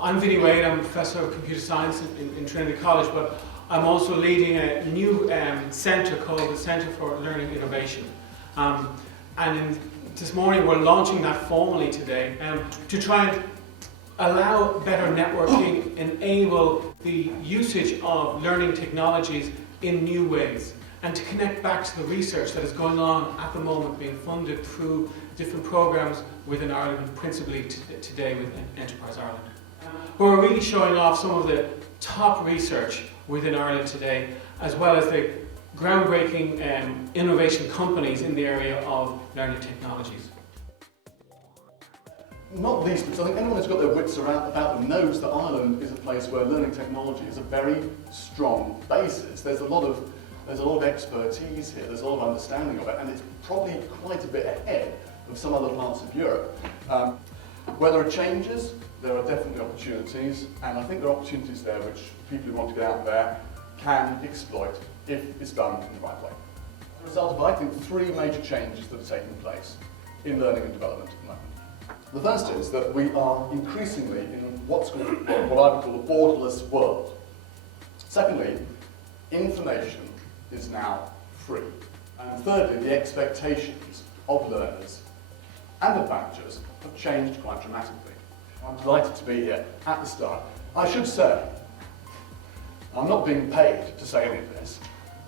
I'm Vinnie Wade, I'm a Professor of Computer Science in Trinity College, but I'm also leading a new centre called the Centre for Learning Innovation. This morning we're launching that formally today to try and allow better networking, enable the usage of learning technologies in new ways, and to connect back to the research that is going on at the moment, being funded through different programs within Ireland, and principally today with Enterprise Ireland. We're really showing off some of the top research within Ireland today, as well as the groundbreaking innovation companies in the area of learning technologies. Not least because I think anyone who's got their wits about them knows that Ireland is a place where learning technology is a very strong basis. There's a lot of expertise here, there's a lot of understanding of it, and it's probably quite a bit ahead of some other parts of Europe. Where there are changes, there are definitely opportunities, and I think there are opportunities there which people who want to get out there can exploit if it's done in the right way. As a result of, I think, three major changes that are taking place in learning and development at the moment. The first is that we are increasingly in what I would call a borderless world. Secondly, information is now free. And thirdly, the expectations of learners and of managers have changed quite dramatically. I'm delighted to be here at the start. I should say, I'm not being paid to say any of this,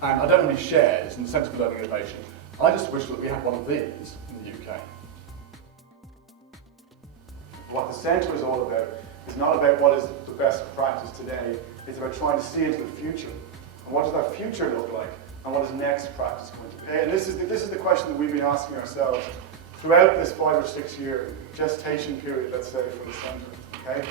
and I don't have any shares in the Centre for Learning Innovation. I just wish that we had one of these in the UK. What the Centre is all about is not about what is the best practice today, it's about trying to see into the future. And what does that future look like? And what is next practice going to be? Okay? And this is the question that we've been asking ourselves throughout this 5 or 6 year gestation period, let's say, for the Centre. Okay?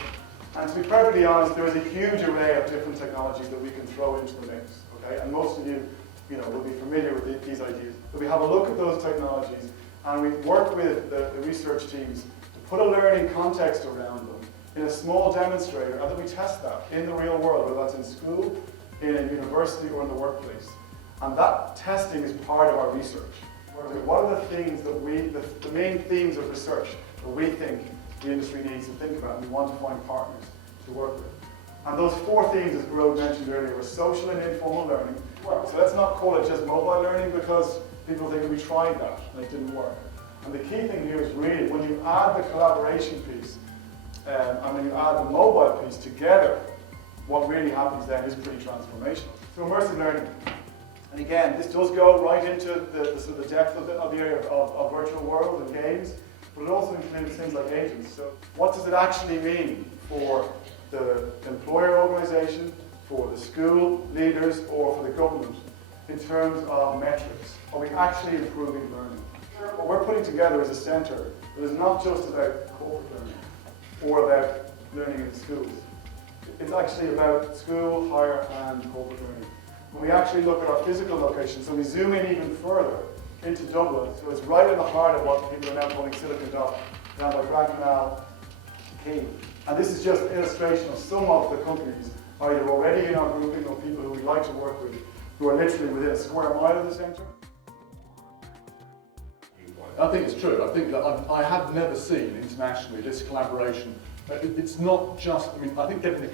And to be perfectly honest, there is a huge array of different technologies that we can throw into the mix. Okay? And most of you, will be familiar with these ideas. But we have a look at those technologies, and we work with the research teams to put a learning context around them in a small demonstrator, and then we test that in the real world, whether that's in school, in a university, or in the workplace. And that testing is part of our research. What are the things that the main themes of research that we think the industry needs to think about, and we want to find partners to work with? And those four themes, as Croke mentioned earlier, were social and informal learning. So let's not call it just mobile learning, because people think we tried that and it didn't work. And the key thing here is really when you add the collaboration piece and when you add the mobile piece together, what really happens then is pretty transformational. So immersive learning. And again, this does go right into the sort of the depth of the area of virtual world and games, but it also includes things like agents. So what does it actually mean for the employer organisation, for the school leaders, or for the government in terms of metrics? Are we actually improving learning? What we're putting together as a centre is not just about corporate learning or about learning in schools. It's actually about school, higher and corporate learning. When we actually look at our physical locations, so we zoom in even further into Dublin, so it's right in the heart of what people are now calling Silicon Dot, down by Grand Canal Quay. And this is just an illustration of some of the companies either already in our grouping or people who we'd like to work with, who are literally within a square mile of the centre. I think it's true. I think that I have never seen internationally this collaboration. It's not just, I think getting the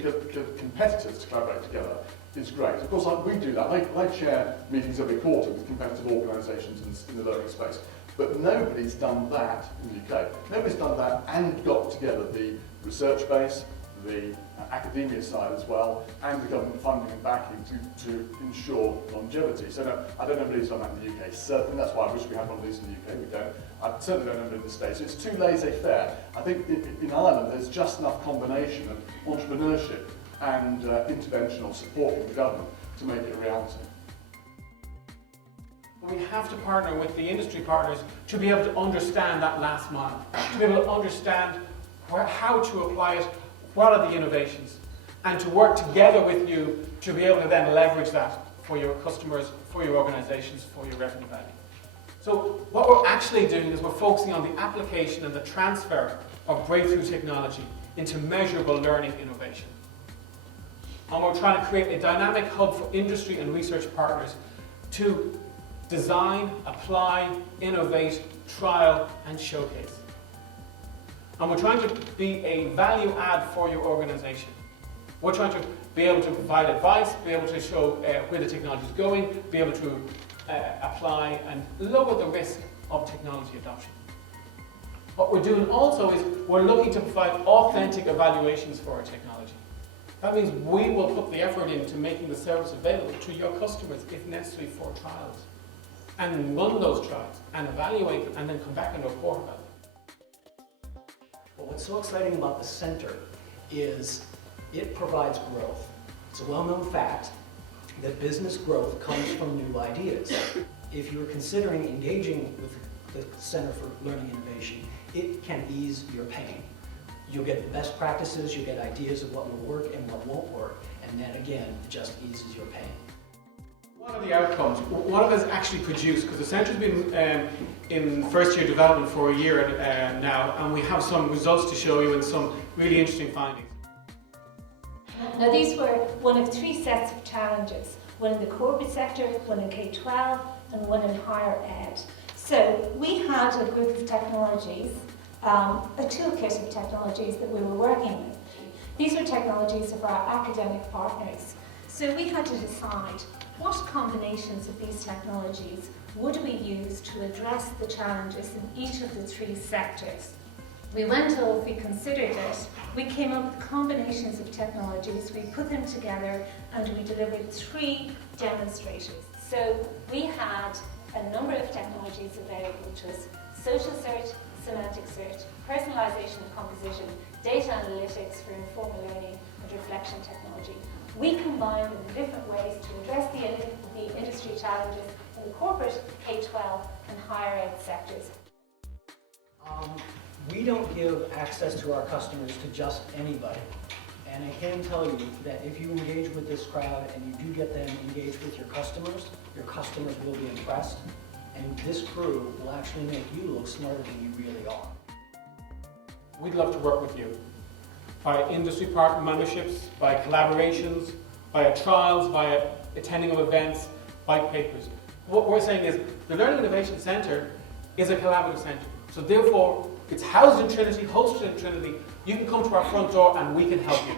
competitors to collaborate together is great. Of course, we do that. I chair meetings every quarter with competitive organisations in the learning space. But nobody's done that in the UK. Nobody's done that and got together the research base, the academia side as well, and the government funding and backing to ensure longevity. So no, I don't know if anybody's done that in the UK. Certainly, that's why I wish we had one of these in the UK. We don't. I certainly don't know it in the States. It's too laissez-faire. I think in Ireland there's just enough combination of entrepreneurship and interventional support from the government to make it a reality. We have to partner with the industry partners to be able to understand that last mile, to be able to understand how to apply it, what are the innovations, and to work together with you to be able to then leverage that for your customers, for your organisations, for your revenue value. So what we're actually doing is we're focusing on the application and the transfer of breakthrough technology into measurable learning innovation. And we're trying to create a dynamic hub for industry and research partners to design, apply, innovate, trial and showcase. And we're trying to be a value add for your organization. We're trying to be able to provide advice, be able to show where the technology is going, be able to apply and lower the risk of technology adoption. What we're doing also is we're looking to provide authentic evaluations for our technology. That means we will put the effort into making the service available to your customers if necessary for trials, and run those trials and evaluate them and then come back and report about them. Well, what's so exciting about the center is it provides growth. It's a well-known fact that business growth comes from new ideas. If you're considering engaging with the Center for Learning Innovation, it can ease your pain. You'll get the best practices, you'll get ideas of what will work and what won't work, and then again, it just eases your pain. What are the outcomes? What have us actually produced? Because the Centre's been in first year development for a year now, and we have some results to show you and some really interesting findings. Now these were one of 3 sets of challenges, one in the corporate sector, one in K-12 and one in higher ed. So we had a group of technologies, a toolkit of technologies that we were working with. These were technologies of our academic partners. So we had to decide what combinations of these technologies would we use to address the challenges in each of the 3 sectors. We went off, we considered it, we came up with combinations of technologies, we put them together and we delivered 3 demonstrators. So we had a number of technologies available, which was social search, semantic search, personalization of composition, data analytics for informal learning and reflection technology. We combined them in different ways to address the industry challenges in the corporate, K-12 and higher ed sectors. We don't give access to our customers to just anybody. And I can tell you that if you engage with this crowd and you do get them engaged with your customers will be impressed. And this crew will actually make you look smarter than you really are. We'd love to work with you via industry partner memberships, by collaborations, via trials, via attending of events, white papers. What we're saying is the Learning Innovation Centre is a collaborative centre. So therefore, it's housed in Trinity, hosted in Trinity. You can come to our front door and we can help you.